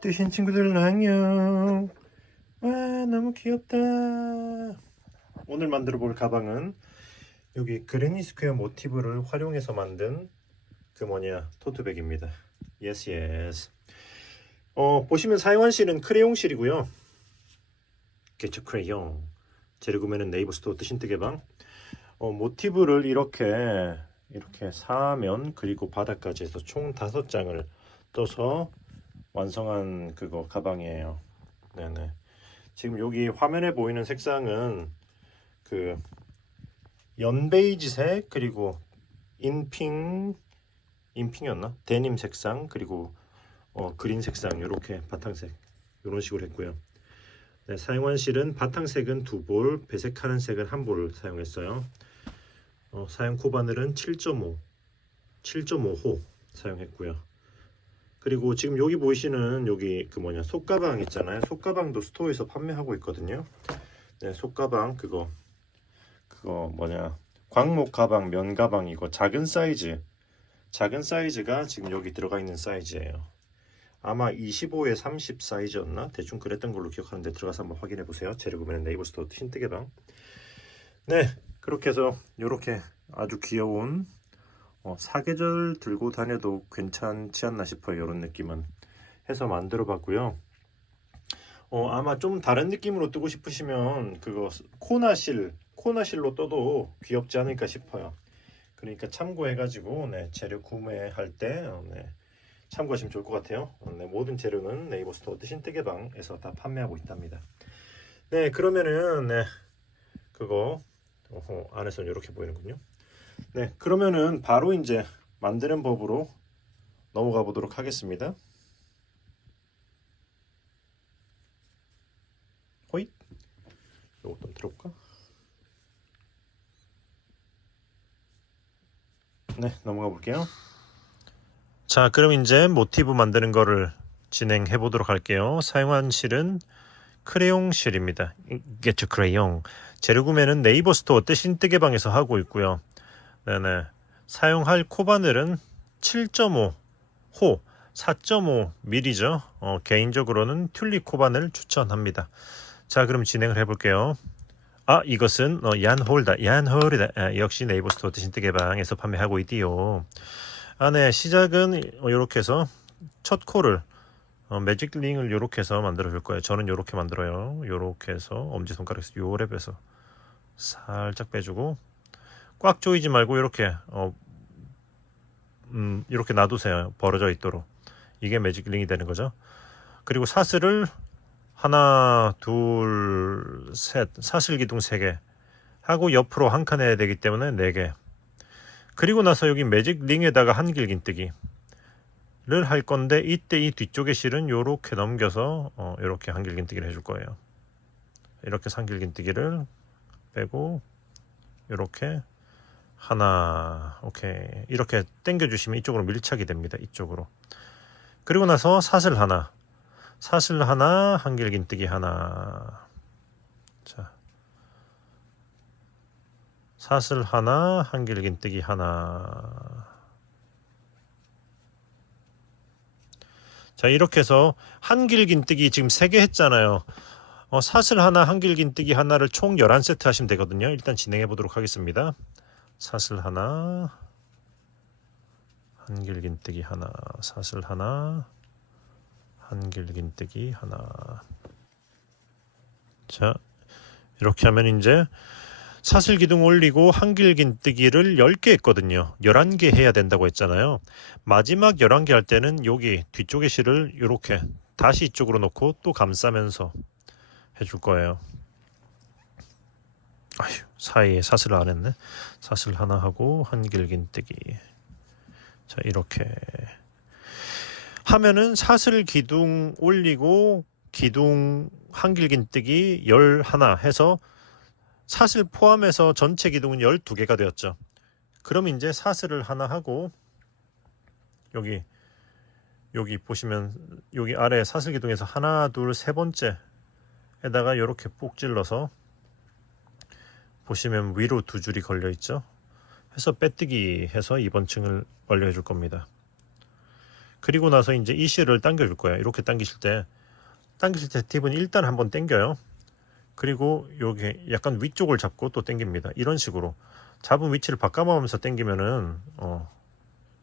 뜨신 친구들 안녕. 와, 너무 귀엽다. 오늘 만들어 볼 가방은 여기 그레니 스퀘어 모티브를 활용해서 만든 그 토트백입니다. 예스 예스. 보시면 사용한 실은 크레용 실이고요. 개처 크레용. 재료 구매는 네이버 스토어 뜨신 뜨개방. 모티브를 이렇게 사면 그리고 바닥까지 해서 총 5장을 떠서 완성한 그거 가방이에요. 네네. 지금 여기 화면에 보이는 색상은 그 연베이지색 그리고 인핑이었나? 데님 색상 그리고 그린 색상 이렇게 바탕색 이런 식으로 했고요. 네, 사용한 실은 바탕색은 2볼, 배색하는 색은 1볼 사용했어요. 사용 코바늘은 7.5호 사용했고요. 그리고 지금 여기 보이시는 여기 속가방 있잖아요. 속가방도 스토어에서 판매하고 있거든요. 네, 속가방 그거 광목 가방, 면 가방 이거 작은 사이즈가 지금 여기 들어가 있는 사이즈예요. 아마 25에 30 사이즈였나? 대충 그랬던 걸로 기억하는데 들어가서 한번 확인해 보세요. 재료 구매는 네이버 스토어 흰뜨개방. 네, 그렇게 해서 이렇게 아주 귀여운 사계절 들고 다녀도 괜찮지 않나 싶어요. 이런 느낌은 해서 만들어 봤고요. 아마 좀 다른 느낌으로 뜨고 싶으시면 그거 코나실로 떠도 귀엽지 않을까 싶어요. 그러니까 참고해가지고 재료 구매할 때 참고하시면 좋을 것 같아요. 모든 재료는 네이버 스토어 뜨신 뜨개방에서 다 판매하고 있답니다. 네, 그러면은 그거 안에서는 이렇게 보이는군요. 네, 그러면은 바로 이제 만드는 법으로 넘어가 보도록 하겠습니다. 호잇. 이것도 들어볼까? 네, 넘어가 볼게요. 자, 그럼 이제 모티브 만드는 거를 진행해 보도록 할게요. 사용한 실은 크레용 실입니다. Get 크레용. 재료 구매는 네이버 스토어 뜨신 뜨개방에서 하고 있고요. 네네. 사용할 코바늘은 7.5호 4.5mm죠. 개인적으로는 튤립 코바늘 추천합니다. 자, 그럼 진행을 해볼게요. 이것은 얀홀이다. 역시 네이버 스토어 뜨신 뜨개방에서 판매하고 있디요. 네, 시작은 이렇게 해서 첫 코를 매직 링을 이렇게 해서 만들어 줄 거예요. 저는 이렇게 만들어요. 이렇게 해서 엄지손가락에서 요 랩에서 살짝 빼주고 꽉 조이지 말고 이렇게 이렇게 놔두세요. 벌어져 있도록. 이게 매직 링이 되는 거죠. 그리고 사슬을 하나, 둘, 셋, 사슬 기둥 3개 하고 옆으로 한 칸 해야 되기 때문에 4개. 그리고 나서 여기 매직 링에다가 한길긴뜨기를 할 건데 이때 이 뒤쪽의 실은 요렇게 넘겨서 이렇게 한길긴뜨기를 해줄 거예요. 이렇게 한길긴뜨기를 빼고 이렇게 하나, 오케이. 이렇게 당겨 주시면 이쪽으로 밀착이 됩니다. 이쪽으로. 그리고 나서 사슬 하나, 한길긴뜨기 하나. 자, 사슬 하나, 한길긴뜨기 하나. 자, 이렇게 해서 한길긴뜨기 지금 3개 했잖아요. 사슬 하나, 한길긴뜨기 하나를 총 11세트 하시면 되거든요. 일단 진행해 보도록 하겠습니다. 사슬 하나, 한길긴뜨기 하나, 사슬 하나, 한길긴뜨기 하나. 자, 이렇게 하면 이제 사슬 기둥 올리고 한길긴뜨기를 10개 했거든요. 11개 해야 된다고 했잖아요. 마지막 11개 할 때는 여기 뒤쪽의 실을 이렇게 다시 이쪽으로 놓고 또 감싸면서 해줄 거예요. 아휴, 사이에 사슬을 안 했네. 사슬 하나 하고 한길긴뜨기. 자, 이렇게 하면은 사슬 기둥 올리고 기둥 한길긴뜨기 11 해서 사슬 포함해서 전체 기둥은 12개가 되었죠. 그럼 이제 사슬을 하나 하고 여기 보시면 여기 아래 사슬 기둥에서 하나, 둘, 세 번째에다가 이렇게 푹 찔러서 보시면 위로 2줄이 걸려 있죠. 해서 빼뜨기 해서 2번 층을 완료해 줄 겁니다. 그리고 나서 이제 이 실을 당겨줄 거예요. 이렇게 당기실 때 팁은 일단 한번 당겨요. 그리고 여기 약간 위쪽을 잡고 또 당깁니다. 이런 식으로 잡은 위치를 바꿔가면서 당기면은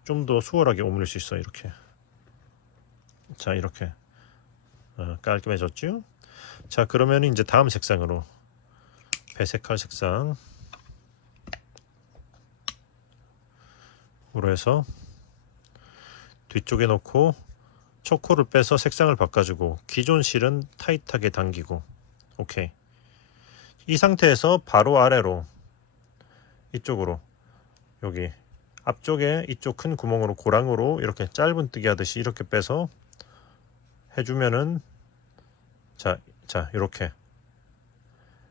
좀 더 수월하게 오므릴 수 있어요. 이렇게. 자, 이렇게 깔끔해졌죠? 자, 그러면 이제 다음 색상으로 배색할 색상으로 해서 뒤쪽에 놓고 초코를 빼서 색상을 바꿔주고 기존 실은 타이트하게 당기고 오케이. 이 상태에서 바로 아래로 이쪽으로 여기 앞쪽에 이쪽 큰 구멍으로 고랑으로 이렇게 짧은뜨기 하듯이 이렇게 빼서 해주면은 자 이렇게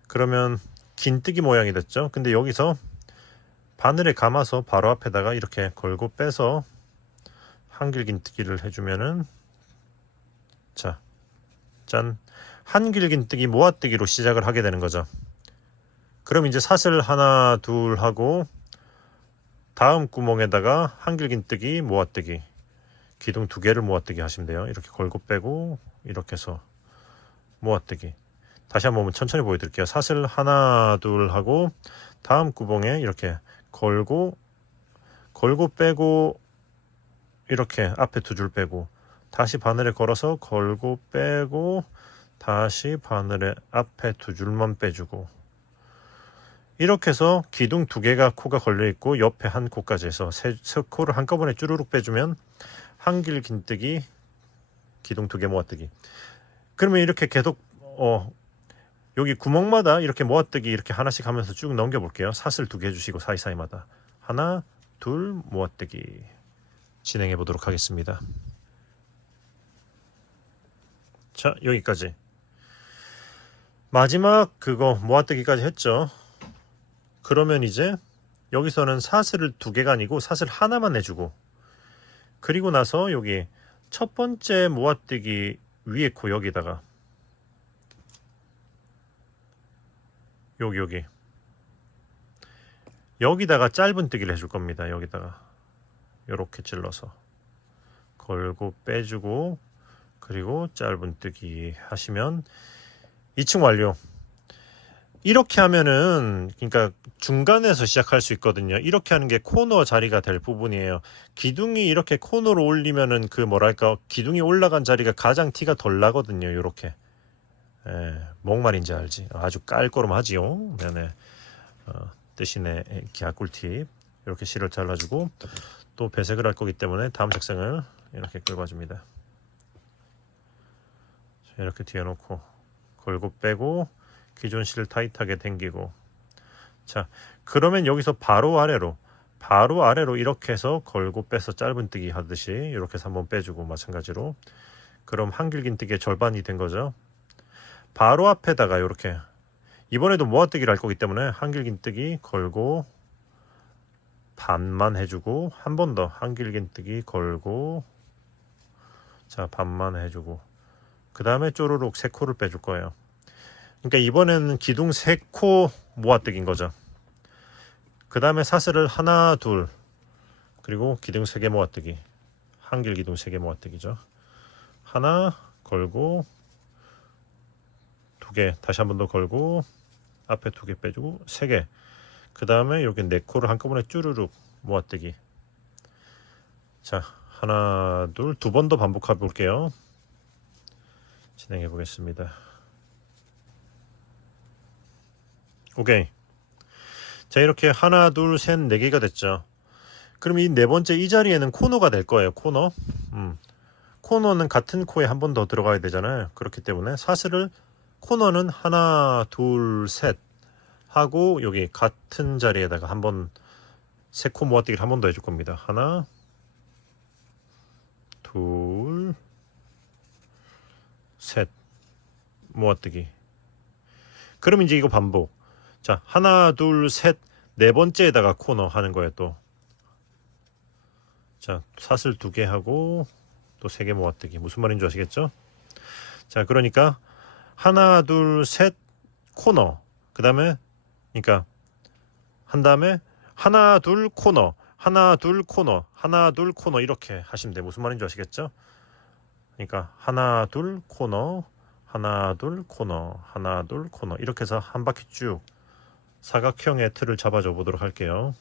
그러면 긴뜨기 모양이 됐죠. 근데 여기서 바늘에 감아서 바로 앞에다가 이렇게 걸고 빼서 한길 긴뜨기를 해주면은 자, 짠, 한길 긴뜨기 모아뜨기로 시작을 하게 되는 거죠. 그럼 이제 사슬 하나 둘 하고 다음 구멍에다가 한길 긴뜨기 모아뜨기 기둥 2개를 모아뜨기 하시면 돼요. 이렇게 걸고 빼고 이렇게 해서 모아뜨기. 다시 한번 천천히 보여드릴게요. 사슬 하나 둘 하고 다음 구멍에 이렇게 걸고 빼고 이렇게 앞에 2줄 빼고 다시 바늘에 걸어서 걸고 빼고 다시 바늘에 앞에 2줄만 빼주고 이렇게 해서 기둥 2개가 코가 걸려있고 옆에 한 코까지 해서 세 코를 한꺼번에 쭈루룩 빼주면 한길 긴뜨기 기둥 2개 모아뜨기. 그러면 이렇게 계속 여기 구멍마다 이렇게 모아뜨기 이렇게 하나씩 하면서 쭉 넘겨 볼게요. 사슬 2개 해주시고 사이사이마다 하나 둘 모아뜨기 진행해 보도록 하겠습니다. 자, 여기까지 마지막 그거 모아뜨기까지 했죠. 그러면 이제 여기서는 사슬을 2개가 아니고 사슬 하나만 내주고 그리고 나서 여기 첫 번째 모아뜨기 위에 코 여기다가 여기다가 짧은뜨기를 해줄 겁니다. 여기다가 이렇게 찔러서 걸고 빼주고 그리고 짧은뜨기 하시면 2층 완료. 이렇게 하면은 그러니까 중간에서 시작할 수 있거든요. 이렇게 하는 게 코너 자리가 될 부분이에요. 기둥이 이렇게 코너로 올리면은 그 뭐랄까 기둥이 올라간 자리가 가장 티가 덜 나거든요. 이렇게 뭔 말인지 알지? 아주 깔끔하지요. 네네. 대신에 기아 꿀팁 이렇게 실을 잘라주고 또 배색을 할 거기 때문에 다음 색상을 이렇게 긁어줍니다. 이렇게 뒤에 놓고 걸고 빼고 기존 실 타이트하게 당기고 자 그러면 여기서 바로 아래로 이렇게 해서 걸고 빼서 짧은뜨기 하듯이 이렇게 해서 한번 빼주고 마찬가지로 그럼 한길 긴뜨기의 절반이 된 거죠. 바로 앞에다가 이렇게 이번에도 모아뜨기를 할 거기 때문에 한길 긴뜨기 걸고 반만 해주고 한 번 더 한길 긴뜨기 걸고 자 반만 해주고 그 다음에 쪼르륵 3코를 빼줄 거예요. 그러니까 이번에는 기둥 3코 모아뜨기인 거죠. 그 다음에 사슬을 하나 둘 그리고 기둥 3개 모아뜨기 한길 기둥 3개 모아뜨기죠. 하나 걸고 2개 다시 한 번 더 걸고 앞에 2개 빼주고 3개 그 다음에 여기 4코를 한꺼번에 쭈르륵 모아뜨기. 자 하나 둘 2번 더 반복해 볼게요. 진행해 보겠습니다. 오케이. 자 이렇게 하나 둘 셋 4개가 됐죠. 그럼 이 4번째 이 자리에는 코너가 될 거예요. 코너는 같은 코에 한 번 더 들어가야 되잖아요. 그렇기 때문에 사슬을 코너는 하나 둘 셋 하고 여기 같은 자리에다가 한번 3코 모아뜨기를 한 번 더 해줄 겁니다. 하나 둘 셋 모아뜨기. 그럼 이제 이거 반복. 자 하나 둘 셋 4번째에다가 코너 하는 거예요. 또 자 사슬 2개 하고 또 3개 모아뜨기. 무슨 말인지 아시겠죠? 자 그러니까 하나 둘 셋 코너 그 다음에 그러니까 한 다음에 하나 둘 코너 하나 둘 코너 하나 둘 코너 이렇게 하시면 돼요. 무슨 말인지 아시겠죠? 그러니까 하나 둘 코너 하나 둘 코너 하나 둘 코너 이렇게 해서 한 바퀴 쭉 사각형의 틀을 잡아줘 보도록 할게요.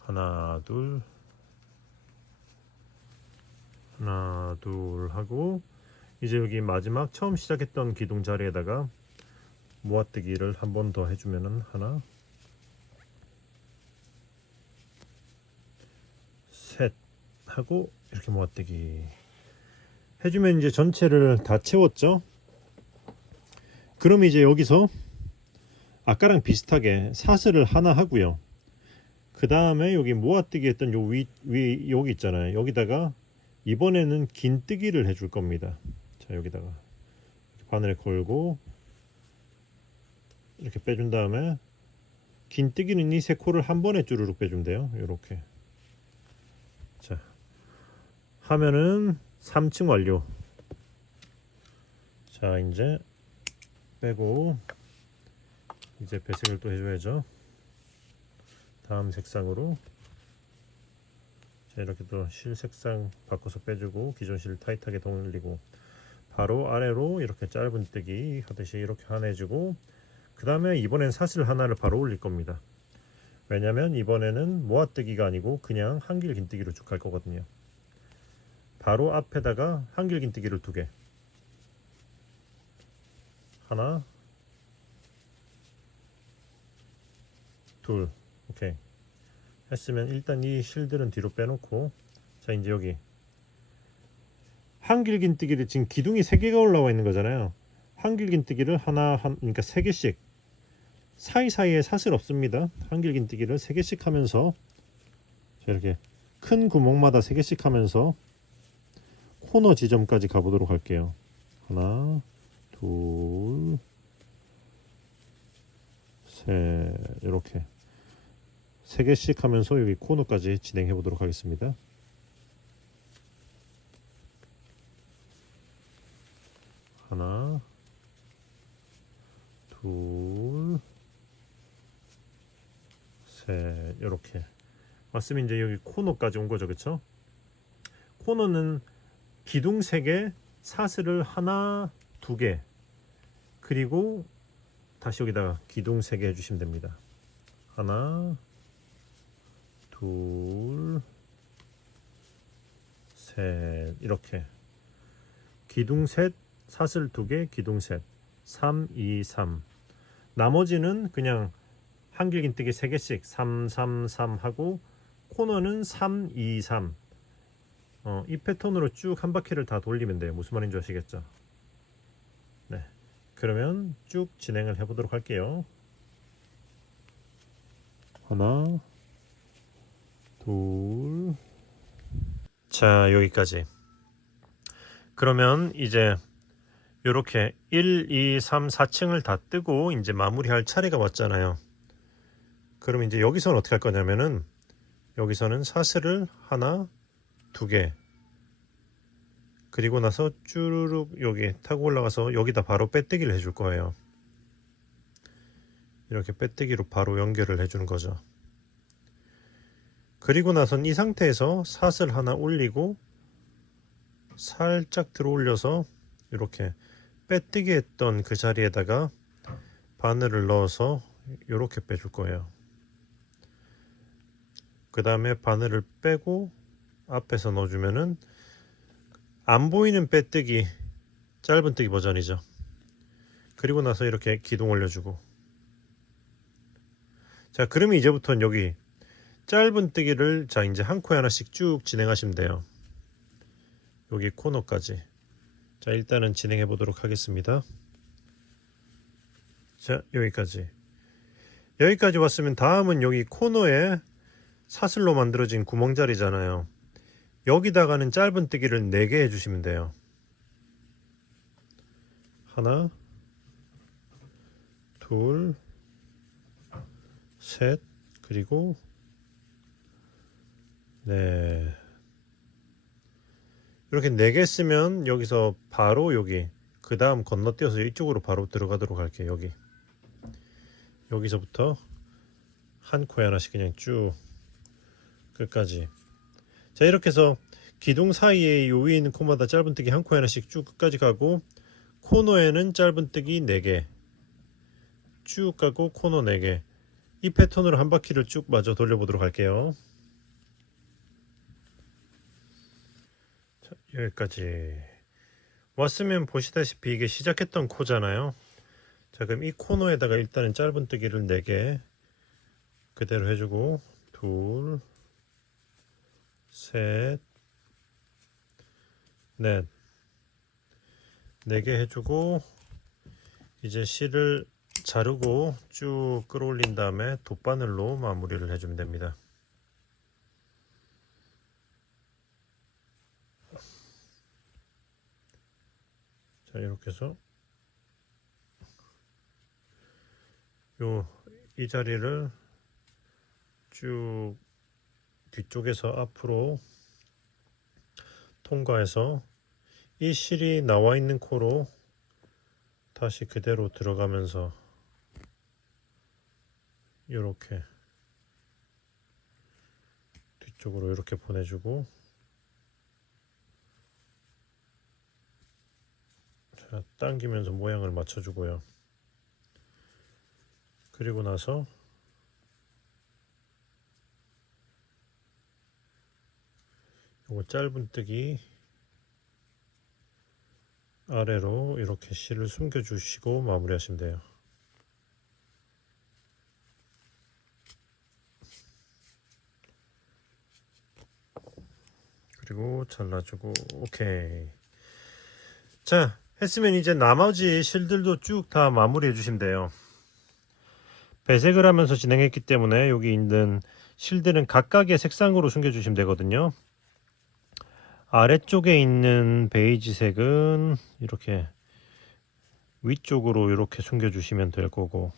하나 둘 하나 둘 하고 이제 여기 마지막 처음 시작했던 기둥 자리에다가 모아뜨기를 한 번 더 해주면은 하나 셋 하고 이렇게 모아뜨기 해주면 이제 전체를 다 채웠죠. 그럼 이제 여기서 아까랑 비슷하게 사슬을 하나 하고요. 그 다음에 여기 모아뜨기 했던 요 위 여기 있잖아요. 여기다가 이번에는 긴뜨기를 해줄 겁니다. 자, 여기다가 바늘 걸고 이렇게 빼준 다음에 긴뜨기는 이 세 코를 한 번에 주르륵 빼주면 돼요. 이렇게. 자, 하면은 3층 완료. 자, 이제 빼고 이제 배색을 또 해줘야죠. 다음 색상으로 자, 이렇게 또 실 색상 바꿔서 빼주고 기존 실 타이트하게 돌리고 바로 아래로 이렇게 짧은 뜨기 하듯이 이렇게 하나 해주고 그 다음에 이번엔 사슬 하나를 바로 올릴 겁니다. 왜냐면 이번에는 모아뜨기가 아니고 그냥 한길 긴뜨기로 쭉 갈 거거든요. 바로 앞에다가 한길 긴뜨기를 2개 하나 둘 오케이 했으면 일단 이 실들은 뒤로 빼놓고 자 이제 여기 한길 긴뜨기를 지금 기둥이 3개가 올라와 있는 거잖아요. 한길 긴뜨기를 그러니까 3개씩 사이사이에 사슬 없습니다. 한길 긴뜨기를 3개씩 하면서 자 이렇게 큰 구멍마다 3개씩 하면서 코너 지점까지 가보도록 할게요. 하나 둘 셋 이렇게 3개씩 하면서 여기 코너까지 진행해 보도록 하겠습니다. 하나 둘 셋 이렇게 왔으면 이제 여기 코너까지 온 거죠. 그쵸? 코너는 기둥 3개 사슬을 하나 2개 그리고 다시 여기다가 기둥 3개 해주시면 됩니다. 하나 둘 셋 이렇게 기둥 셋 사슬 2개 기둥 셋 3 2 3 나머지는 그냥 한길 긴뜨기 3개씩 3 3 3 하고 코너는 3 2 3 이 패턴으로 쭉 한 바퀴를 다 돌리면 돼요. 무슨 말인지 아시겠죠? 네, 그러면 쭉 진행을 해보도록 할게요. 하나 둘 자 여기까지. 그러면 이제 이렇게 1, 2, 3, 4층을 다 뜨고 이제 마무리할 차례가 왔잖아요. 그럼 이제 여기서는 어떻게 할 거냐면은 여기서는 사슬을 하나 2개 그리고 나서 쭈르륵 여기 타고 올라가서 여기다 바로 빼뜨기를 해줄 거예요. 이렇게 빼뜨기로 바로 연결을 해주는 거죠. 그리고 나선 이 상태에서 사슬 하나 올리고 살짝 들어 올려서 이렇게 빼뜨기 했던 그 자리에다가 바늘을 넣어서 이렇게 빼줄 거예요. 그 다음에 바늘을 빼고 앞에서 넣어주면은 안 보이는 빼뜨기 짧은뜨기 버전이죠. 그리고 나서 이렇게 기둥 올려주고 자 그러면 이제부터는 여기 짧은뜨기를 자 이제 한 코에 하나씩 쭉 진행하시면 돼요. 여기 코너까지 자 일단은 진행해 보도록 하겠습니다. 자 여기까지 왔으면 다음은 여기 코너에 사슬로 만들어진 구멍자리잖아요. 여기다가는 짧은뜨기를 4개 해주시면 돼요. 하나 둘 셋 그리고 네 이렇게 4개 쓰면 여기서 바로 여기 그 다음 건너뛰어서 이쪽으로 바로 들어가도록 할게요. 여기서부터 한 코에 하나씩 그냥 쭉 끝까지. 자, 이렇게 해서 기둥 사이에 요 위에 있는 코마다 짧은뜨기 한 코에 하나씩 쭉 끝까지 가고, 코너에는 짧은뜨기 4개 쭉 가고 코너 4개. 이 패턴으로 한 바퀴를 쭉 마저 돌려보도록 할게요. 자, 여기까지 왔으면 보시다시피 이게 시작했던 코잖아요. 자, 그럼 이 코너에다가 일단은 짧은뜨기를 4개 그대로 해주고, 둘, 셋, 넷, 4개 해주고, 이제 실을 자르고 쭉 끌어올린 다음에 돗바늘로 마무리를 해주면 됩니다. 자, 이렇게 해서 이 자리를 쭉 뒤쪽에서 앞으로 통과해서 이 실이 나와 있는 코로 다시 그대로 들어가면서 이렇게 뒤쪽으로 이렇게 보내주고, 자, 당기면서 모양을 맞춰주고요. 그리고 나서 요거 짧은뜨기 아래로 이렇게 실을 숨겨주시고 마무리하시면 돼요. 그리고 잘라주고, 오케이. 자, 했으면 이제 나머지 실들도 쭉 다 마무리 해주시면 돼요. 배색을 하면서 진행했기 때문에 여기 있는 실들은 각각의 색상으로 숨겨주시면 되거든요. 아래쪽에 있는 베이지색은 이렇게 위쪽으로 이렇게 숨겨주시면 될 거고,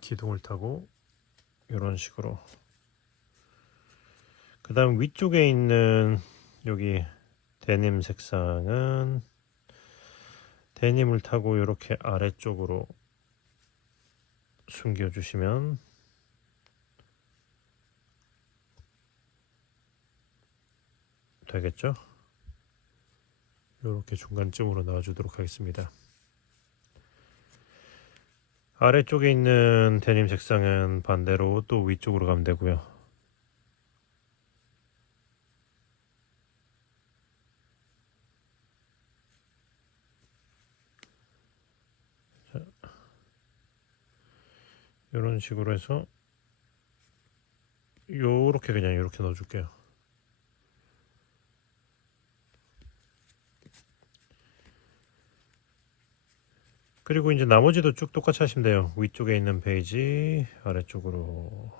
기둥을 타고 이런 식으로, 그 다음 위쪽에 있는 여기 데님 색상은 데님을 타고 이렇게 아래쪽으로 숨겨주시면 되겠죠. 이렇게 중간쯤으로 놔주도록 하겠습니다. 아래쪽에 있는 데님 색상은 반대로 또 위쪽으로 가면 되고요. 자, 이런 식으로 해서 요렇게 그냥 이렇게 넣어줄게요. 그리고 이제 나머지도 쭉 똑같이 하시면 돼요. 위쪽에 있는 페이지 아래쪽으로.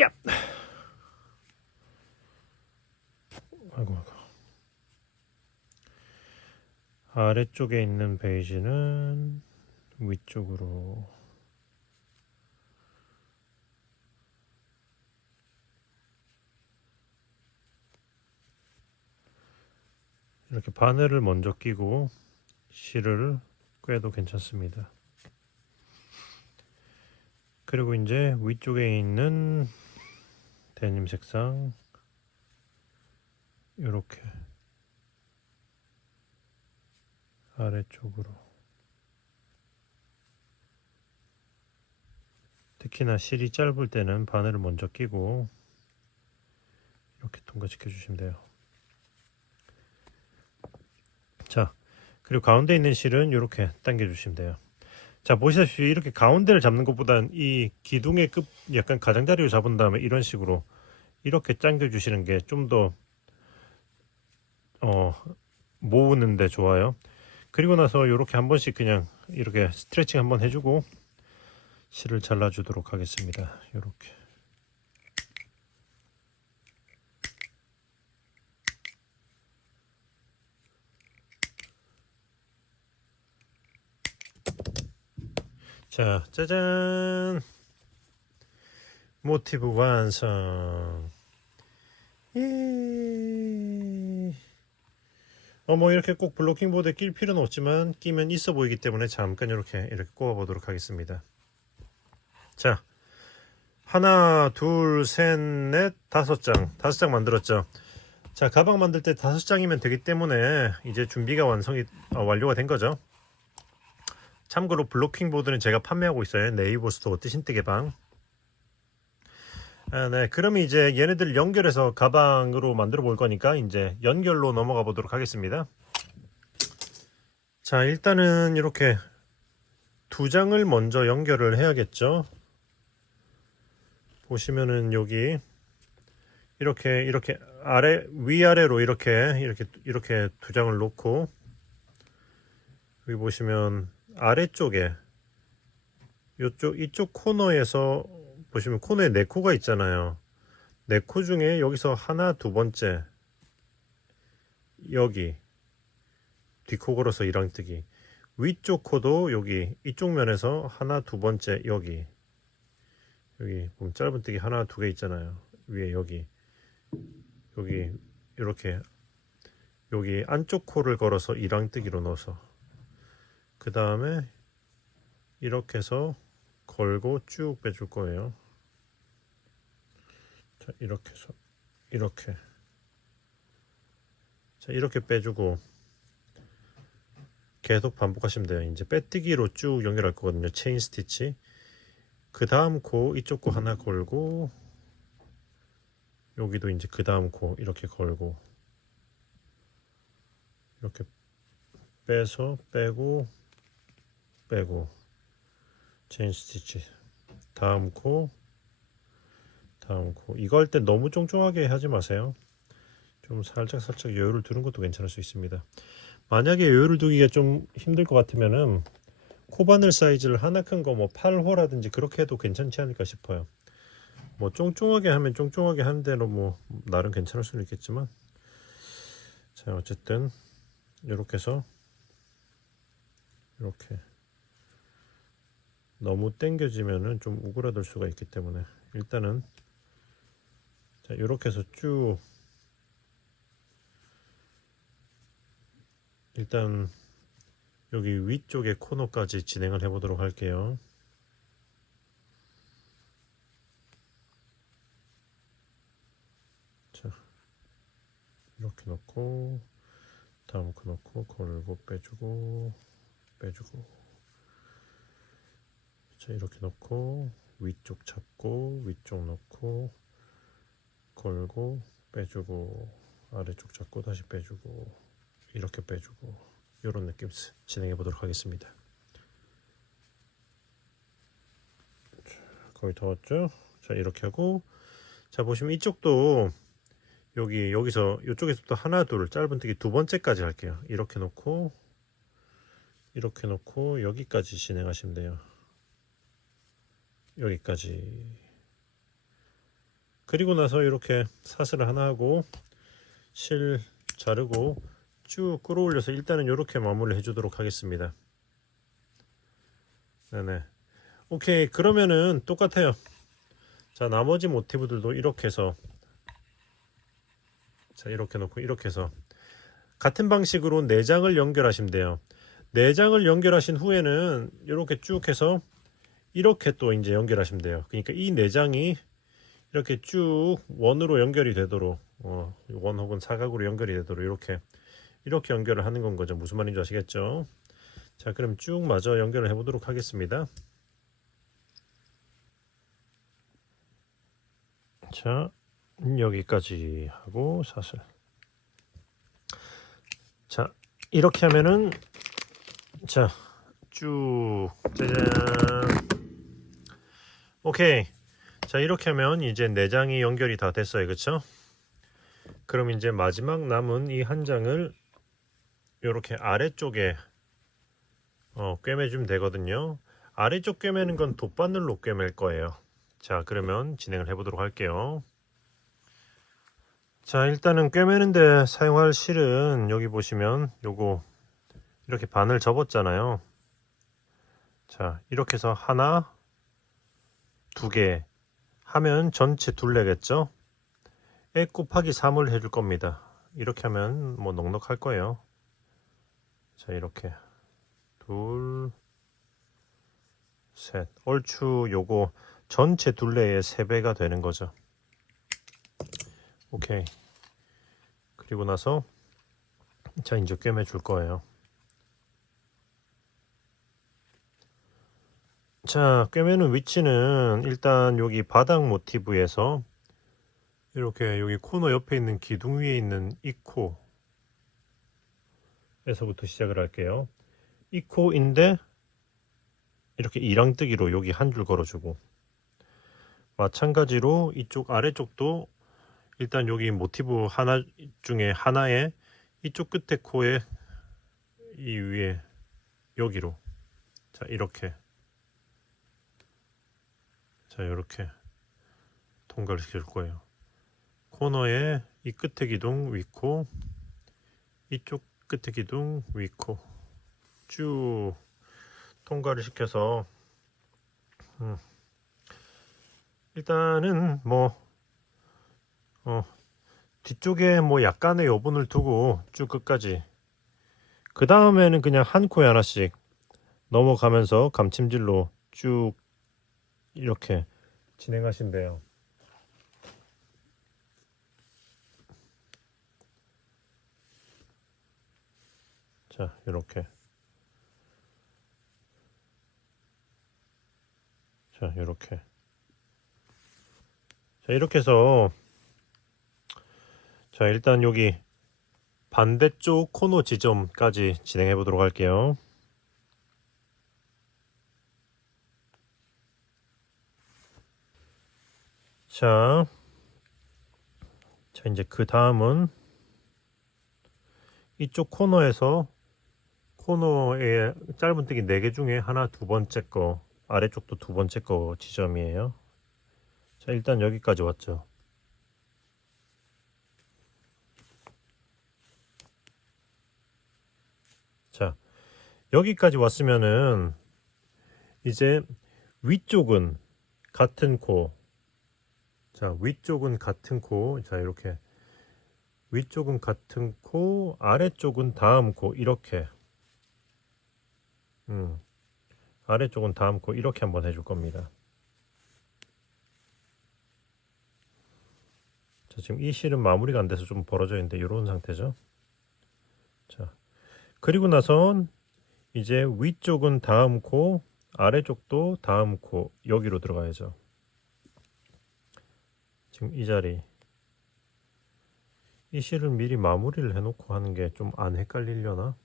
야! 아이고, 아이고. 아래쪽에 있는 베이지는 위쪽으로. 이렇게 바늘을 먼저 끼고 실을 꿰도 괜찮습니다. 그리고 이제 위쪽에 있는 데님 색상 이렇게 아래쪽으로, 특히나 실이 짧을 때는 바늘을 먼저 끼고 이렇게 통과시켜 주시면 돼요. 자, 그리고 가운데 있는 실은 이렇게 당겨 주시면 돼요. 자, 보시다시피 이렇게 가운데를 잡는 것보단 이 기둥의 끝 약간 가장자리를 잡은 다음에 이런 식으로 이렇게 당겨 주시는 게 좀 더 모으는데 좋아요. 그리고 나서 이렇게 한 번씩 그냥 이렇게 스트레칭 한번 해주고 실을 잘라주도록 하겠습니다. 이렇게. 자, 짜잔. 모티브 완성. 예. 뭐 이렇게 꼭 블로킹 보드에 낄 필요는 없지만 끼면 있어 보이기 때문에 잠깐 이렇게 꼽아 보도록 하겠습니다. 자, 하나, 둘, 셋, 넷, 5장 만들었죠. 자, 가방 만들 때 5장이면 되기 때문에 이제 준비가 완료가 된 거죠. 참고로 블로킹 보드는 제가 판매하고 있어요. 네이버 스토어 뜨신뜨 개방. 네, 그러면 이제 얘네들 연결해서 가방으로 만들어 볼 거니까 이제 연결로 넘어가 보도록 하겠습니다. 자, 일단은 이렇게 2장을 먼저 연결을 해야겠죠. 보시면은 여기 이렇게 위아래로 이렇게 2장을 놓고, 여기 보시면 아래쪽에 이쪽 코너에서 보시면 코너에 4코가 있잖아요. 4코 중에 여기서 하나, 2번째 여기 뒷코 걸어서 이랑뜨기, 위쪽 코도 여기 이쪽 면에서 하나, 2번째 여기 보면 짧은뜨기 하나, 2개 있잖아요. 위에 여기 이렇게 여기 안쪽 코를 걸어서 이랑뜨기로 넣어서, 그 다음에 이렇게 해서 걸고 쭉 빼줄 거예요. 자, 이렇게 해서 이렇게 빼주고 계속 반복하시면 돼요. 이제 빼뜨기로 쭉 연결할 거거든요. 체인 스티치. 그 다음 코 이쪽 코 하나 걸고, 여기도 이제 그 다음 코 이렇게 걸고, 이렇게 빼서 빼고 체인 스티치. 다음 코 이거 할 때 너무 쫑쫑하게 하지 마세요. 좀 살짝 여유를 두는 것도 괜찮을 수 있습니다. 만약에 여유를 두기가 좀 힘들 것 같으면은 코바늘 사이즈를 하나 큰 거 8호라든지 그렇게 해도 괜찮지 않을까 싶어요. 쫑쫑하게 하면 쫑쫑하게 하는 대로 나름 괜찮을 수는 있겠지만, 자, 어쨌든 이렇게 해서 이렇게 너무 당겨지면은 좀 우그라들 수가 있기 때문에 일단은, 자, 이렇게 해서 쭉 일단 여기 위쪽의 코너까지 진행을 해 보도록 할게요. 자, 이렇게 넣고 다음 코 넣고 걸고 빼주고, 자, 이렇게 넣고 위쪽 잡고 위쪽 넣고 걸고 빼주고, 아래쪽 잡고 다시 빼주고, 이렇게 빼주고, 이런 느낌 진행해 보도록 하겠습니다. 자, 거의 다 왔죠? 자, 이렇게 하고, 자, 보시면 이쪽도 여기서 이쪽에서부터 하나, 둘, 짧은뜨기 2번째까지 할게요. 이렇게 놓고 여기까지 진행하시면 돼요. 여기까지. 그리고 나서 이렇게 사슬을 하나 하고 실 자르고 쭉 끌어올려서 일단은 이렇게 마무리를 해주도록 하겠습니다. 네네. 오케이, 그러면은 똑같아요. 자, 나머지 모티브들도 이렇게 해서, 자, 이렇게 놓고 이렇게 해서 같은 방식으로 4장을 연결하시면 돼요. 4장을 연결하신 후에는 이렇게 쭉 해서 이렇게 또 이제 연결하시면 돼요. 그러니까 이 4장이 이렇게 쭉 원으로 연결이 되도록, 원 혹은 사각으로 연결이 되도록 이렇게 연결을 하는 건 거죠. 무슨 말인지 아시겠죠? 자, 그럼 쭉 마저 연결을 해 보도록 하겠습니다. 자, 여기까지 하고 사슬. 자, 이렇게 하면은, 자, 쭉 짜잔. 오케이. 자, 이렇게 하면 이제 4장이 연결이 다 됐어요. 그쵸? 그럼 이제 마지막 남은 이 한 장을 이렇게 아래쪽에 꿰매주면 되거든요. 아래쪽 꿰매는 건 돗바늘로 꿰맬 거예요. 자, 그러면 진행을 해보도록 할게요. 자, 일단은 꿰매는데 사용할 실은 여기 보시면 요거 이렇게 바늘 접었잖아요. 자, 이렇게 해서 하나, 두 개 하면 전체 둘레겠죠? 에 곱하기 3을 해줄 겁니다. 이렇게 하면 뭐 넉넉할 거예요. 자, 이렇게 둘, 셋. 얼추 요거 전체 둘레의 3배가 되는 거죠. 오케이. 그리고 나서 자, 이제 꿰매 줄 거예요. 자, 꿰매는 위치는 일단 여기 바닥 모티브에서 이렇게 여기 코너 옆에 있는 기둥 위에 있는 이 코에서부터 시작을 할게요. 이 코인데 이렇게 이랑뜨기로 여기 한 줄 걸어주고, 마찬가지로 이쪽 아래쪽도 일단 여기 모티브 하나 중에 하나에 이쪽 끝에 코에 이 위에 여기로, 자 이렇게, 자 이렇게 통과를 시켜줄 거예요. 코너에 이 끝에 기둥 위코, 이쪽 끝에 기둥 위코 쭉 통과를 시켜서 일단은 뭐 뒤쪽에 뭐 약간의 여분을 두고 쭉 끝까지, 그 다음에는 그냥 한 코에 하나씩 넘어가면서 감침질로 쭉 이렇게 진행하시면 돼요. 자 이렇게, 자 이렇게, 자 이렇게 해서, 자 일단 여기 반대쪽 코너 지점까지 진행해 보도록 할게요. 자 이제 그 다음은 이쪽 코너에서 코너의 짧은뜨기 4개 중에 하나 두 번째 거, 아래쪽도 두 번째 거 지점이에요. 자 일단 여기까지 왔죠. 자 여기까지 왔으면은 이제 위쪽은 같은 코, 자 위쪽은 같은 코, 자 이렇게 위쪽은 같은 코, 아래쪽은 다음 코, 이렇게 아래쪽은 다음 코, 이렇게 한번 해줄 겁니다. 자 지금 이 실은 마무리가 안 돼서 좀 벌어져 있는데 이런 상태죠. 자 그리고 나선 이제 위쪽은 다음 코, 아래쪽도 다음 코, 여기로 들어가야죠. 지금 이 자리, 이 실을 미리 마무리를 해놓고 하는 게 좀 안 헷갈리려나?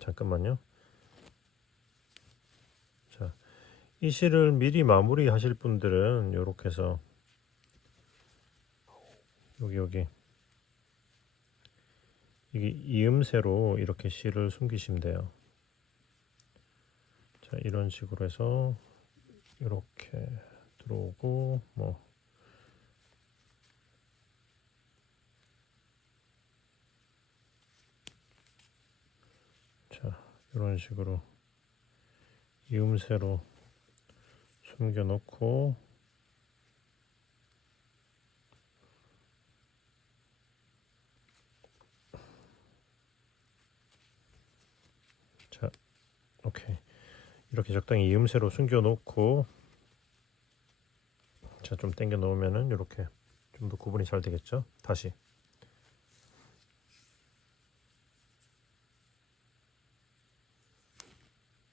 잠깐만요. 자, 이 실을 미리 마무리 하실 분들은 이렇게 해서 여기 이게 이음새로 이렇게 실을 숨기시면 돼요. 자 이런 식으로 해서 이렇게 들어오고, 뭐 자 이런 식으로 이음새로 숨겨 놓고, 자 오케이, 이렇게 적당히 이음새로 숨겨 놓고, 자 좀 당겨 놓으면은 이렇게 좀 더 구분이 잘 되겠죠. 다시,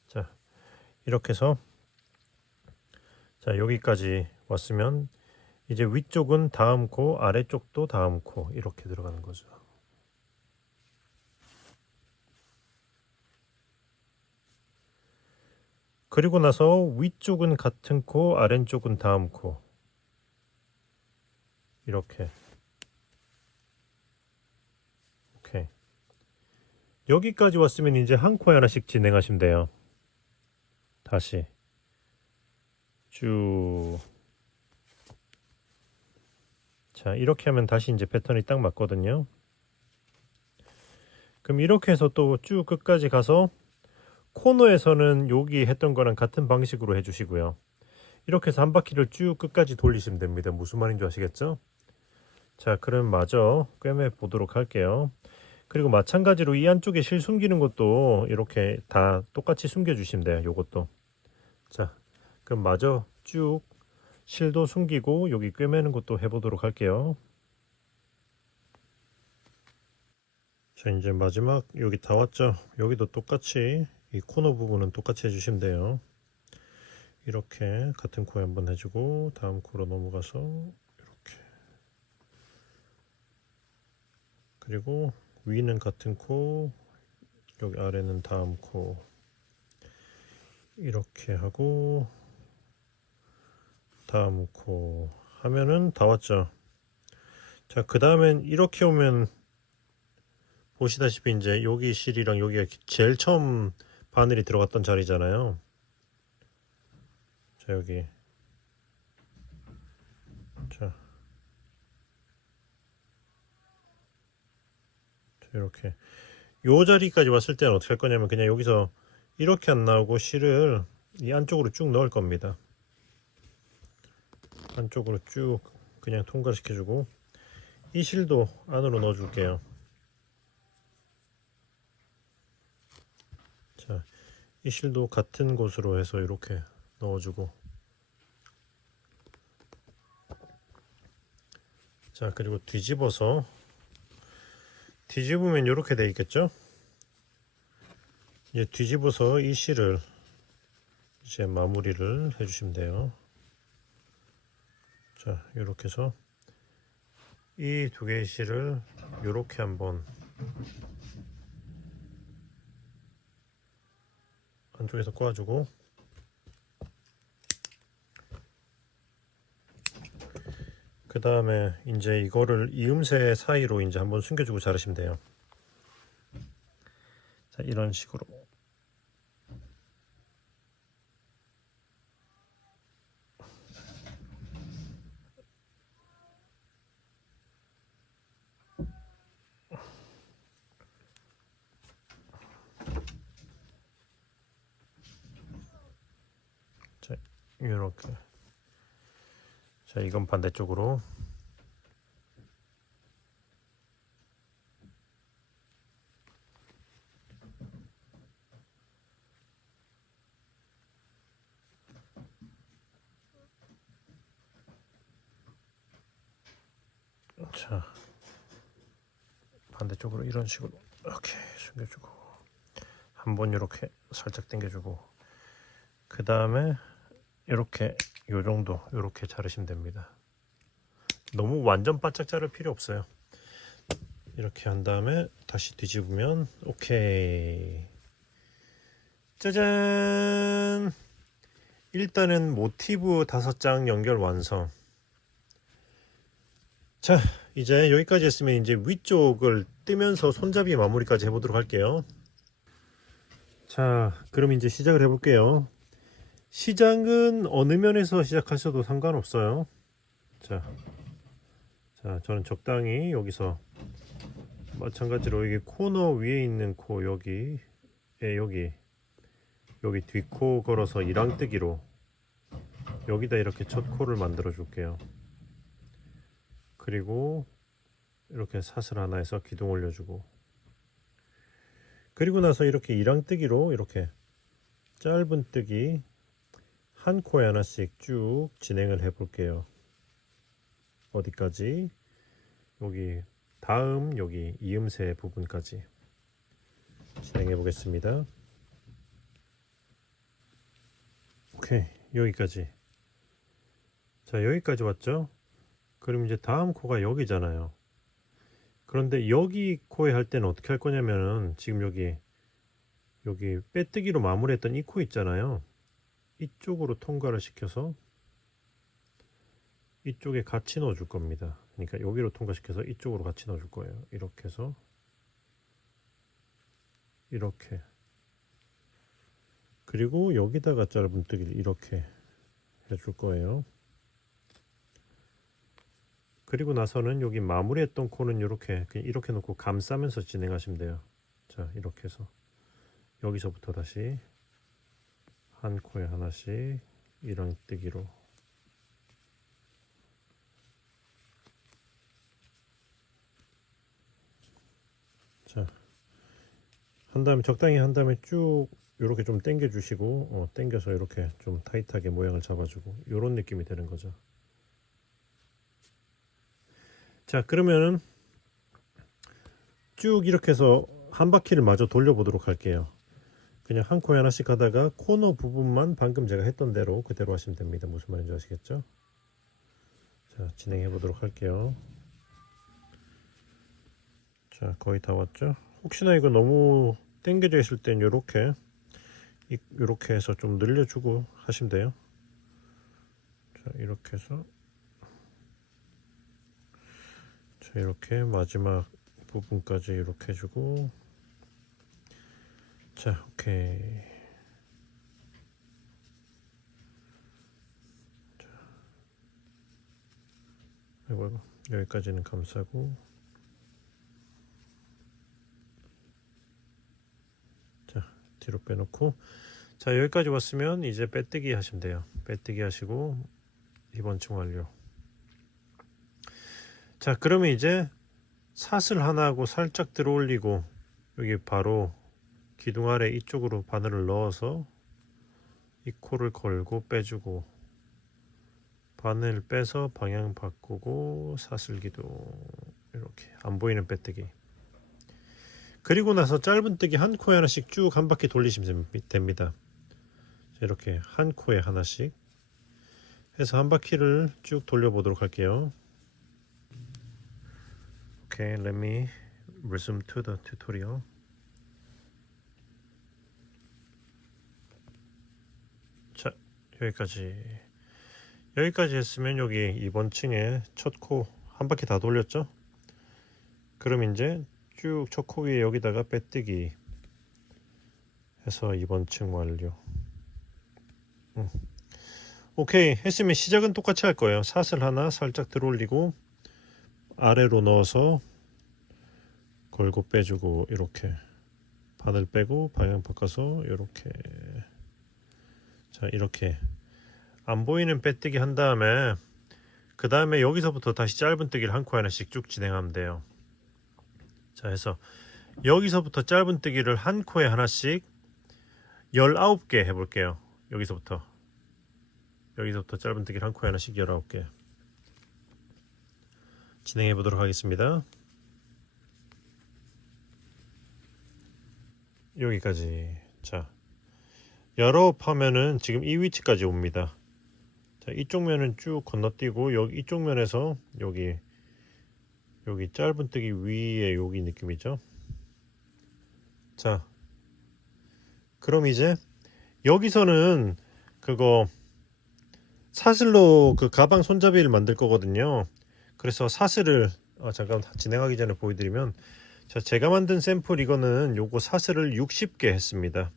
자 이렇게 해서, 자 여기까지 왔으면 이제 위쪽은 다음 코, 아래쪽도 다음 코, 이렇게 들어가는 거죠. 그리고 나서 위쪽은 같은 코, 아래쪽은 다음 코, 이렇게. 오케이. 여기까지 왔으면 이제 한 코에 하나씩 진행하시면 돼요. 다시 쭉. 자 이렇게 하면 다시 이제 패턴이 딱 맞거든요. 그럼 이렇게 해서 또 쭉 끝까지 가서 코너에서는 여기 했던 거랑 같은 방식으로 해주시고요. 이렇게 해서 한 바퀴를 쭉 끝까지 돌리시면 됩니다. 무슨 말인지 아시겠죠? 자, 그럼 마저 꿰매 보도록 할게요. 그리고 마찬가지로 이 안쪽에 실 숨기는 것도 이렇게 다 똑같이 숨겨 주시면 돼요. 요것도. 자, 그럼 마저 쭉 실도 숨기고 여기 꿰매는 것도 해보도록 할게요. 자, 이제 마지막 여기 다 왔죠? 여기도 똑같이 이 코너 부분은 똑같이 해주시면 돼요. 이렇게 같은 코에 한번 해주고 다음 코로 넘어가서 이렇게, 그리고 위는 같은 코, 여기 아래는 다음 코, 이렇게 하고 다음 코 하면은 다 왔죠. 자, 그 다음엔 이렇게 오면 보시다시피 이제 여기 실이랑 여기가 제일 처음 바늘이 들어갔던 자리잖아요. 자, 여기. 자, 이렇게 요 자리까지 왔을 때는 어떻게 할 거냐면 그냥 여기서 이렇게 안 나오고 실을 이 안쪽으로 쭉 넣을 겁니다. 안쪽으로 쭉 그냥 통과시켜주고 이 실도 안으로 넣어 줄게요. 자, 이 실도 같은 곳으로 해서 이렇게 넣어주고, 자, 그리고 뒤집어서 뒤집으면 이렇게 돼 있겠죠? 이제 뒤집어서 이 실을 이제 마무리를 해주시면 돼요. 자, 이렇게 해서 이 두 개의 실을 이렇게 한번 안쪽에서 꼬아주고, 그 다음에 이제 이거를 이음새 사이로 이제 한번 숨겨주고 자르시면 돼요. 자, 이런 식으로. 자, 이렇게. 자, 이건 반대쪽으로. 자, 반대쪽으로 이런 식으로 이렇게 숨겨주고, 한번 이렇게 살짝 당겨주고, 그 다음에 이렇게 요 정도 이렇게 자르시면 됩니다. 너무 완전 바짝 자를 필요 없어요. 이렇게 한 다음에 다시 뒤집으면 오케이. 짜잔! 일단은 모티브 5장 연결 완성. 자, 이제 여기까지 했으면 이제 위쪽을 뜨면서 손잡이 마무리까지 해보도록 할게요. 자, 그럼 이제 시작을 해볼게요. 시작은 어느 면에서 시작하셔도 상관없어요. 자, 저는 적당히 여기서 마찬가지로 여기 코너 위에 있는 코 여기 뒷코 걸어서 이랑뜨기로 여기다 이렇게 첫 코를 만들어 줄게요. 그리고 이렇게 사슬 하나 해서 기둥 올려주고, 그리고 나서 이렇게 이랑뜨기로 이렇게 짧은 뜨기 한 코에 하나씩 쭉 진행을 해 볼게요. 어디까지? 여기 다음 여기 이음새 부분까지 진행해 보겠습니다. 오케이, 여기까지. 자, 여기까지 왔죠? 그럼 이제 다음 코가 여기잖아요. 그런데 여기 코에 할 때는 어떻게 할 거냐면은 지금 여기 빼뜨기로 마무리했던 이 코 있잖아요. 이쪽으로 통과를 시켜서 이쪽에 같이 넣어 줄 겁니다. 그러니까 여기로 통과시켜서 이쪽으로 같이 넣어 줄 거예요. 이렇게 해서 이렇게, 그리고 여기다가 짧은뜨기를 이렇게 해줄 거예요. 그리고 나서는 여기 마무리했던 코는 이렇게 그냥 이렇게 놓고 감싸면서 진행하시면 돼요. 자, 이렇게 해서 여기서부터 다시 한 코에 하나씩 이랑뜨기로 자, 한 다음에 적당히 한 다음에 쭉 이렇게 좀 당겨 주시고 당겨서 이렇게 좀 타이트하게 모양을 잡아주고 이런 느낌이 되는 거죠. 자, 그러면은 쭉 이렇게 해서 한 바퀴를 마저 돌려보도록 할게요. 그냥 한 코에 하나씩 하다가 코너 부분만 방금 제가 했던 대로 그대로 하시면 됩니다. 무슨 말인지 아시겠죠? 자, 진행해 보도록 할게요. 자, 거의 다 왔죠? 혹시나 이거 너무 당겨져 있을 땐 요렇게 해서 좀 늘려주고 하시면 돼요. 자, 이렇게 해서 자, 이렇게 마지막 부분까지 이렇게 해주고 자, 오케이. 자, 아이고, 여기까지는 감싸고 자, 뒤로 빼놓고 자, 여기까지 왔으면 이제 빼뜨기 하시면 돼요. 빼뜨기 하시고 이번 층 완료. 자, 그러면 이제 사슬 하나 하고 살짝 들어 올리고 여기 바로 기둥 아래 이쪽으로 바늘을 넣어서 이 코를 걸고 빼주고 바늘 빼서 방향 바꾸고 사슬 기둥 이렇게 안 보이는 빼뜨기. 그리고 나서 짧은뜨기 한 코에 하나씩 쭉 한 바퀴 돌리시면 됩니다. 이렇게 한 코에 하나씩 해서 한 바퀴를 쭉 돌려보도록 할게요. Okay, let me resume to the tutorial. 자, 여기까지 했으면 여기 이번 층에 첫 코 한 바퀴 다 돌렸죠? 그럼 이제 쭉 첫 코 위에 여기다가 빼뜨기 해서 이번 층 완료. 오케이, 했으면 시작은 똑같이 할 거예요. 사슬 하나 살짝 들어 올리고 아래로 넣어서 걸고 빼주고 이렇게 바늘 빼고 방향 바꿔서 이렇게 자, 이렇게 안 보이는 빼뜨기 한 다음에 그 다음에 여기서부터 다시 짧은뜨기를 한 코 하나씩 쭉 진행하면 돼요. 자, 해서 여기서부터 짧은뜨기를 한 코에 하나씩 19개 해볼게요. 여기서부터 짧은뜨기를 한 코에 하나씩 19개 진행해 보도록 하겠습니다. 여기까지. 자, 19 하면은 지금 이 위치까지 옵니다. 자, 이쪽 면은 쭉 건너뛰고 여기 이쪽 면에서 여기 짧은뜨기 위에 여기 느낌이죠. 자, 그럼 이제 여기서는 그거 사슬로 그 가방 손잡이를 만들 거거든요. 그래서 사슬을 잠깐 진행하기 전에 보여드리면 자, 제가 만든 샘플 이거는 요거 사슬을 60개 했습니다.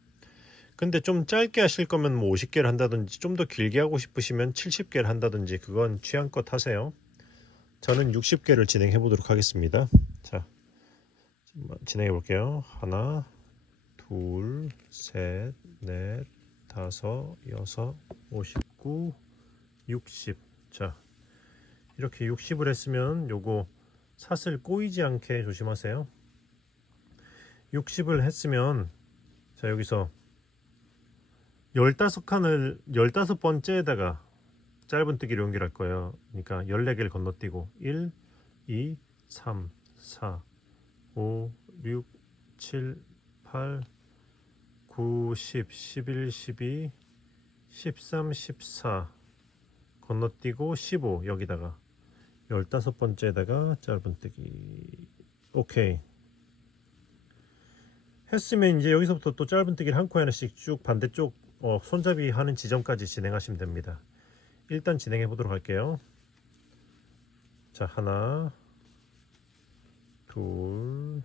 근데 좀 짧게 하실 거면 뭐 50개를 한다든지 좀 더 길게 하고 싶으시면 70개를 한다든지 그건 취향껏 하세요. 저는 60개를 진행해 보도록 하겠습니다. 자, 진행해 볼게요. 하나, 둘, 셋, 넷, 다섯, 여섯, 59, 60. 자, 이렇게 60을 했으면 요거 사슬 꼬이지 않게 조심하세요. 60을 했으면 자, 여기서 15칸을 15번째에다가 짧은뜨기를 연결할 거예요. 그러니까 14개를 건너뛰고 1, 2, 3, 4, 5, 6, 7, 8, 9, 10, 11, 12, 13, 14 건너뛰고 15 여기다가 15번째에다가 짧은뜨기. 오케이. 했으면 이제 여기서부터 또 짧은뜨기를 한 코에 하나씩 쭉 반대쪽 손잡이 하는 지점까지 진행하시면 됩니다. 일단 진행해 보도록 할게요. 자, 하나, 둘,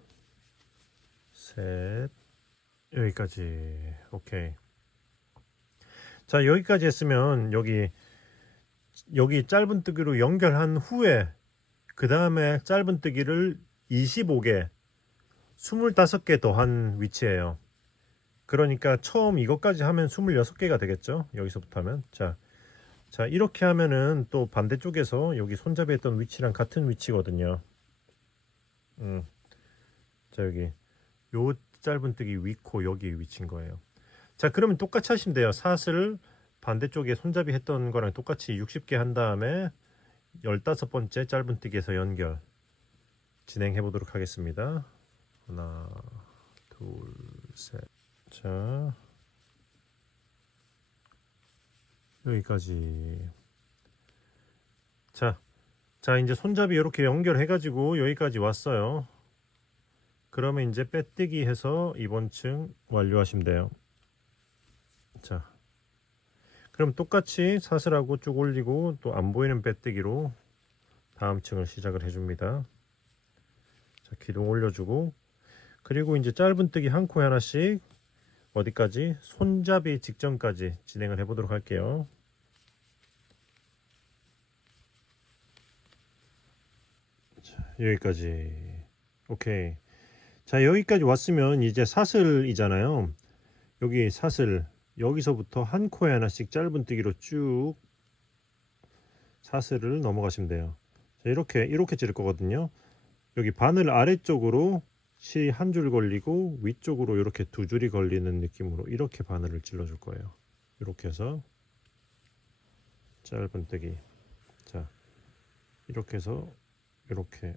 셋, 여기까지. 오케이. 자, 여기까지 했으면 여기 짧은뜨기로 연결한 후에 그 다음에 짧은뜨기를 25개 25개 더한 위치예요. 그러니까 처음 이것까지 하면 26개가 되겠죠. 여기서부터 하면. 자, 이렇게 하면은 또 반대쪽에서 여기 손잡이 했던 위치랑 같은 위치거든요. 자, 여기 요 짧은뜨기 위코 여기 위치인 거예요. 자, 그러면 똑같이 하시면 돼요. 사슬 반대쪽에 손잡이 했던 거랑 똑같이 60개 한 다음에 15번째 짧은뜨기에서 연결 진행해 보도록 하겠습니다. 하나, 둘, 셋. 자, 여기까지. 자, 이제 손잡이 이렇게 연결해 가지고 여기까지 왔어요. 그러면 이제 빼뜨기 해서 이번 층 완료하시면 돼요. 자, 그럼 똑같이 사슬하고 쭉 올리고 또 안 보이는 빼뜨기로 다음 층을 시작을 해줍니다. 자, 기둥 올려주고, 그리고 이제 짧은뜨기 한 코에 하나씩 어디까지? 손잡이 직전까지 진행을 해보도록 할게요. 자, 여기까지. 오케이. 자, 여기까지 왔으면 이제 사슬이잖아요. 여기 사슬, 여기서부터 한 코에 하나씩 짧은뜨기로 쭉 사슬을 넘어가시면 돼요. 자, 이렇게 찌를 거거든요. 여기 바늘 아래쪽으로 실 한 줄 걸리고 위쪽으로 이렇게 두 줄이 걸리는 느낌으로 이렇게 바늘을 찔러 줄 거예요. 이렇게 해서 짧은뜨기. 자, 이렇게 해서 이렇게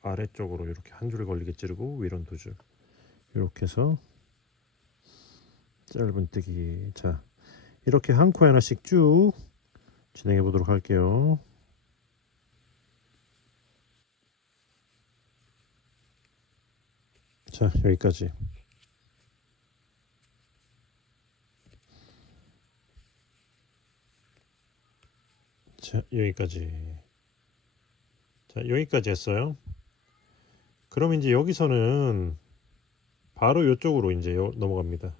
아래쪽으로 이렇게 한 줄 걸리게 찌르고 위로는 두 줄. 이렇게 해서 짧은뜨기. 자, 이렇게 한 코에 하나씩 쭉 진행해 보도록 할게요. 자, 여기까지. 자, 여기까지. 자, 여기까지 했어요. 그럼 이제 여기서는 바로 이쪽으로 이제 넘어갑니다.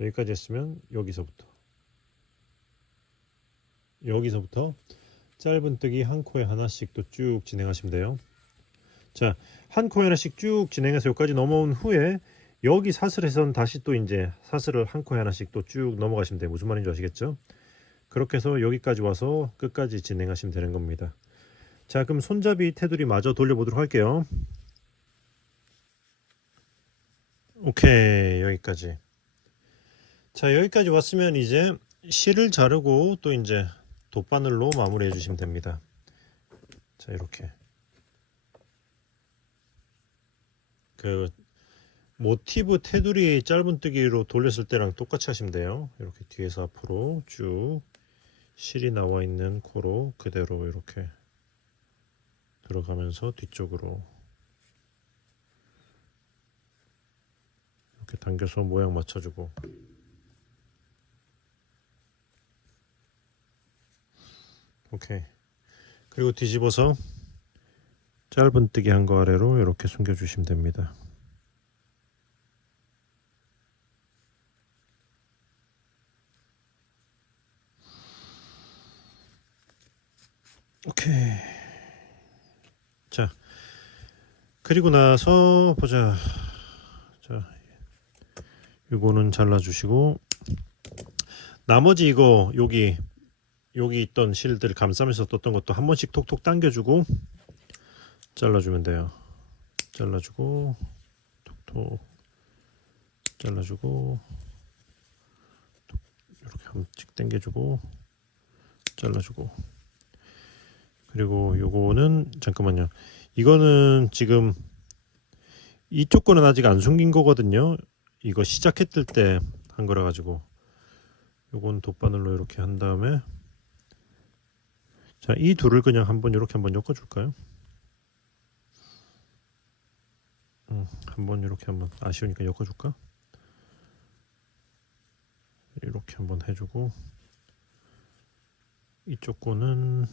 여기까지 했으면 여기서부터 짧은뜨기 한 코에 하나씩 또 쭉 진행하시면 돼요. 자, 한 코에 하나씩 쭉 진행해서 여기까지 넘어온 후에 여기 사슬에선 다시 또 이제 사슬을 한 코에 하나씩 또 쭉 넘어가시면 돼요. 무슨 말인지 아시겠죠? 그렇게 해서 여기까지 와서 끝까지 진행하시면 되는 겁니다. 자, 그럼 손잡이 테두리 마저 돌려보도록 할게요. 오케이, 여기까지. 자, 여기까지 왔으면 이제 실을 자르고 또 이제 돗바늘로 마무리해 주시면 됩니다. 자, 이렇게 그 모티브 테두리 짧은뜨기로 돌렸을 때랑 똑같이 하시면 돼요. 이렇게 뒤에서 앞으로 쭉 실이 나와 있는 코로 그대로 이렇게 들어가면서 뒤쪽으로 이렇게 당겨서 모양 맞춰주고, 오케이. 그리고 뒤집어서 짧은뜨기 한 거 아래로 이렇게 숨겨주시면 됩니다. 오케이. 자, 그리고 나서 보자. 자, 이거는 잘라주시고, 나머지 이거 여기 있던 실들 감싸면서 떴던 것도 한 번씩 톡톡 당겨주고 잘라주면 돼요. 잘라주고 톡톡 잘라주고 이렇게 한 번씩 당겨주고 잘라주고. 그리고 요거는 잠깐만요. 이거는 지금 이쪽 거는 아직 안 숨긴 거거든요. 이거 시작했을 때 한 거라 가지고 요건 돗바늘로 이렇게 한 다음에, 자, 이 둘을 그냥 한번 이렇게 한번 엮어 줄까요? 한번 이렇게 한번 아쉬우니까 엮어 줄까? 이렇게 한번 해주고, 이쪽 거는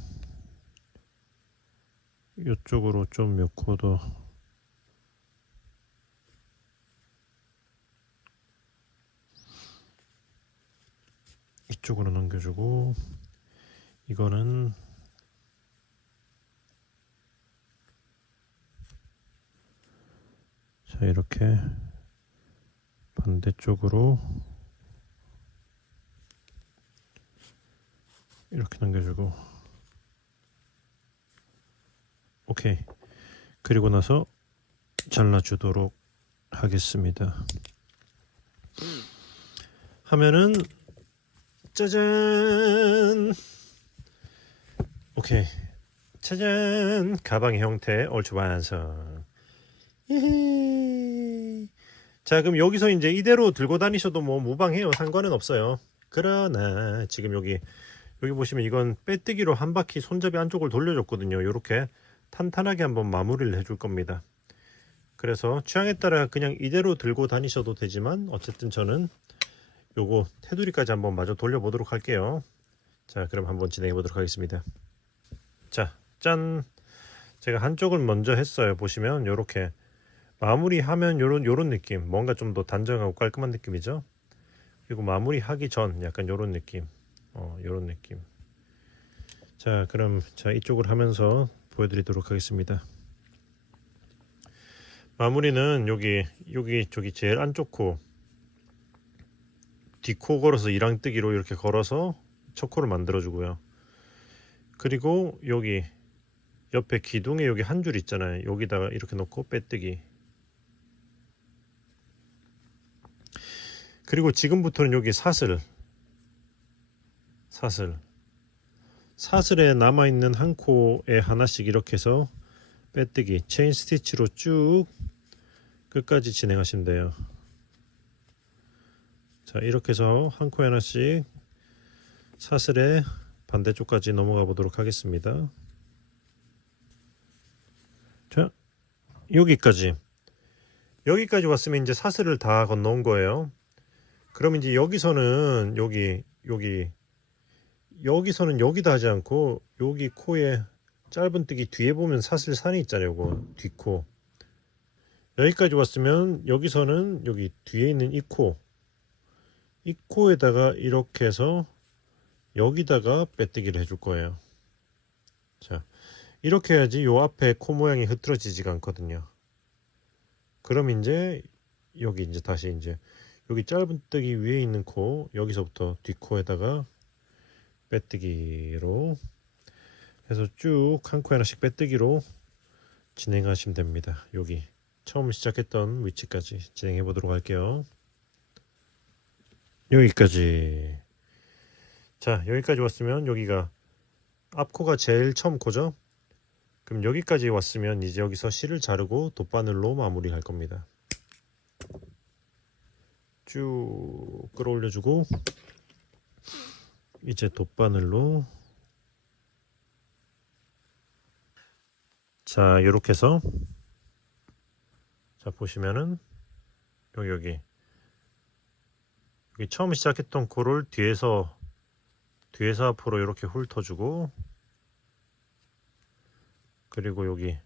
이쪽으로 좀 몇 코 더 이쪽으로 넘겨주고, 이거는 자, 이렇게 반대쪽으로 이렇게 넘겨주고, 오케이. 그리고 나서 잘라주도록 하겠습니다. 하면은 짜잔, 오케이, 짜잔, 가방의 형태 얼추 완성. 이히. 자, 그럼 여기서 이제 이대로 들고 다니셔도 뭐 무방해요. 상관은 없어요. 그러나 지금 여기 보시면 이건 빼뜨기로 한 바퀴 손잡이 안쪽을 돌려줬거든요. 이렇게 탄탄하게 한번 마무리를 해줄 겁니다. 그래서 취향에 따라 그냥 이대로 들고 다니셔도 되지만 어쨌든 저는 요거 테두리까지 한번 마저 돌려보도록 할게요. 자, 그럼 한번 진행해 보도록 하겠습니다. 자, 짠! 제가 한쪽을 먼저 했어요. 보시면 요렇게 마무리하면 요런 느낌, 뭔가 좀 더 단정하고 깔끔한 느낌이죠. 그리고 마무리하기 전 약간 요런 느낌, 요런 느낌. 자, 그럼 자 이쪽을 하면서 보여드리도록 하겠습니다. 마무리는 저기 제일 안쪽 코, 뒷코 걸어서 이랑뜨기로 이렇게 걸어서 첫 코를 만들어 주고요. 그리고 여기 옆에 기둥에 여기 한 줄 있잖아요. 여기다가 이렇게 놓고 빼뜨기. 그리고 지금부터는 여기 사슬에 남아있는 한 코에 하나씩 이렇게 해서 빼뜨기, 체인 스티치로 쭉 끝까지 진행하시면 돼요. 자, 이렇게 해서 한 코에 하나씩 사슬의 반대쪽까지 넘어가 보도록 하겠습니다. 자, 여기까지 왔으면 이제 사슬을 다 건너온 거예요. 그럼 이제 여기서는 여기서는 여기다 하지 않고 여기 코에 짧은뜨기 뒤에 보면 사슬산이 있잖아요. 요거 뒷코. 여기까지 왔으면 여기서는 여기 뒤에 있는 이 코에다가 이렇게 해서 여기다가 빼뜨기를 해줄 거예요. 자, 이렇게 해야지 요 앞에 코 모양이 흐트러지지가 않거든요. 그럼 이제 여기 이제 다시 이제 여기 짧은뜨기 위에 있는 코, 여기서부터 뒷코에다가 빼뜨기로 해서 쭉 한 코 하나씩 빼뜨기로 진행하시면 됩니다. 여기 처음 시작했던 위치까지 진행해 보도록 할게요. 여기까지. 자, 여기까지 왔으면 여기가 앞코가 제일 처음 코죠. 그럼 여기까지 왔으면 이제 여기서 실을 자르고 돗바늘로 마무리할 겁니다. 쭉 끌어올려주고 이제 돗바늘로, 자, 이렇게 해서 자 보시면은 여기 처음 시작했던 코를 뒤에서 앞으로 이렇게 훑어주고, 그리고 여기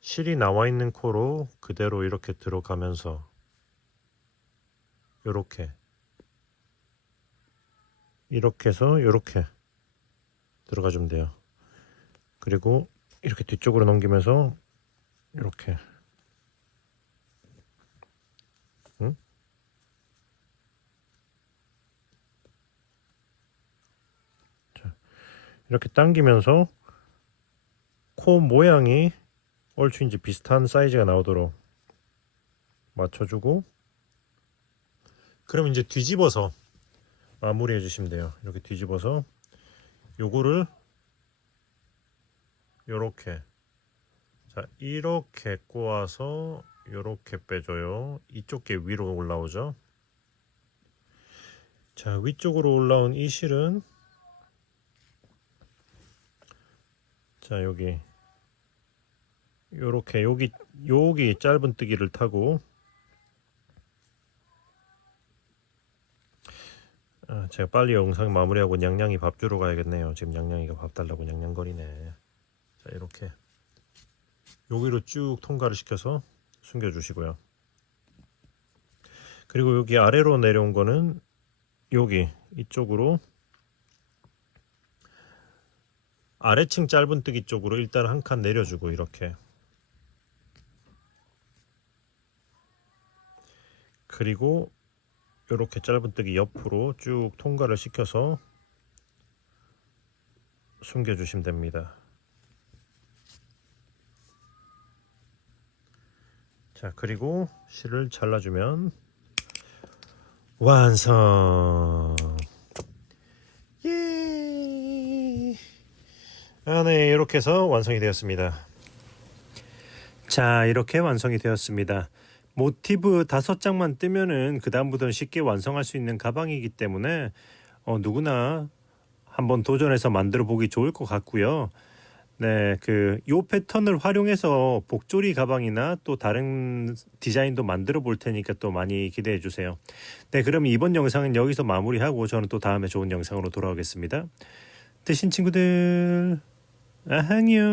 실이 나와 있는 코로 그대로 이렇게 들어가면서 이렇게 해서 이렇게 들어가주면 돼요. 그리고 이렇게 뒤쪽으로 넘기면서 이렇게, 응? 자, 이렇게 당기면서 코 모양이 얼추 이제 비슷한 사이즈가 나오도록 맞춰주고, 그럼 이제 뒤집어서 마무리 해주시면 돼요. 이렇게 뒤집어서 요거를 요렇게, 자, 이렇게 꼬아서 요렇게 빼줘요. 이쪽 게 위로 올라오죠. 자, 위쪽으로 올라온 이 실은, 자, 여기 요렇게 여기 짧은뜨기를 타고, 제가 빨리 영상 마무리하고 냥냥이 밥 주러 가야겠네요. 지금 냥냥이가 밥 달라고 냥냥거리네. 자, 이렇게 여기로 쭉 통과를 시켜서 숨겨 주시고요. 그리고 여기 아래로 내려온 거는 여기 이쪽으로 아래층 짧은뜨기 쪽으로 일단 한 칸 내려주고, 이렇게 그리고 이렇게 짧은뜨기 옆으로 쭉 통과를 시켜서 숨겨주시면 됩니다. 자, 그리고 실을 잘라주면 완성. 예. 네, 이렇게 해서 완성이 되었습니다. 자, 이렇게 완성이 되었습니다. 모티브 5장만 뜨면은 그 다음부터는 쉽게 완성할 수 있는 가방이기 때문에 누구나 한번 도전해서 만들어 보기 좋을 것 같고요. 네, 요 패턴을 활용해서 복조리 가방이나 또 다른 디자인도 만들어 볼 테니까 또 많이 기대해 주세요. 네, 그럼 이번 영상은 여기서 마무리하고 저는 또 다음에 좋은 영상으로 돌아오겠습니다. 되신 친구들 안녕.